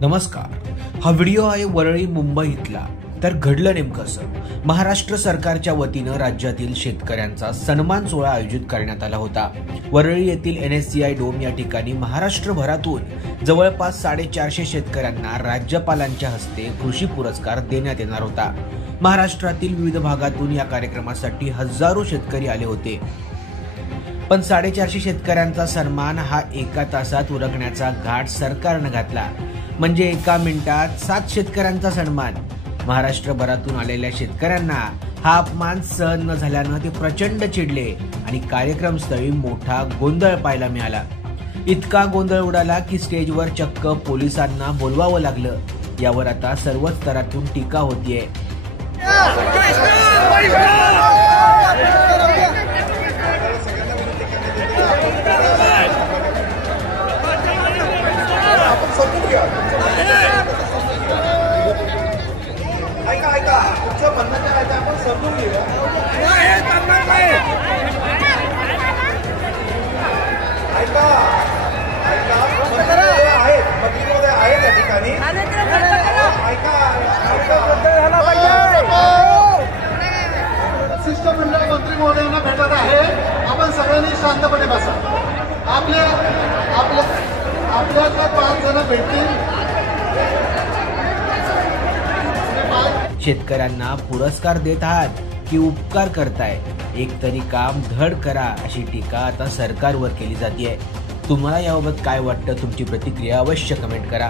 नमस्कार. हा व्हिडिओ आहे वरळी मुंबई इथला. तर घडलं नेमकं असं. महाराष्ट्र सरकारच्या वतीनं राज्यातील शेतकऱ्यांचा सन्मान सोहळा आयोजित करण्यात आला होता. वरळी येथील NSCI डोम या ठिकाणी महाराष्ट्रभरातून जवळपास 450 शेतकऱ्यांना राज्यपालांच्या हस्ते कृषी पुरस्कार देण्यात येणार होता. महाराष्ट्रातील विविध भागातून या कार्यक्रमासाठी हजारो शेतकरी आले होते. पण 450 शेतकऱ्यांचा सन्मान हा एका तासात उरकण्याचा घाट सरकारनं घातला. म्हणजे एका मिनिटात 7 शेतकऱ्यांचा सन्मान. महाराष्ट्रभरातून आलेल्या शेतकऱ्यांना हा अपमान सहन न झाल्यानं ते प्रचंड चिडले आणि कार्यक्रमस्थळी मोठा गोंधळ पाहायला मिळाला. इतका गोंधळ उडाला की स्टेजवर चक्क पोलिसांना बोलवावं लागलं. यावर आता सर्वच स्तरातून टीका होतीये. ऐका तुमचं म्हणणं काय आहे आपण समजून घेऊया. ऐका मंत्रिमहोदय आहेत त्या ठिकाणी. शिष्टमंडळ मंत्री महोदयांना भेटत आहे. आपण सगळ्यांनी शांतपणे बसा. आपल्या 5 जण भेटतील. शेतकऱ्यांना पुरस्कार देत आहात की उपकार करताय? एक तरी काम धड करा अशी टीका आता सरकारवर केली जाते. तुम्हाला याबाबत काय वाटतं? तुमची प्रतिक्रिया अवश्य कमेंट करा.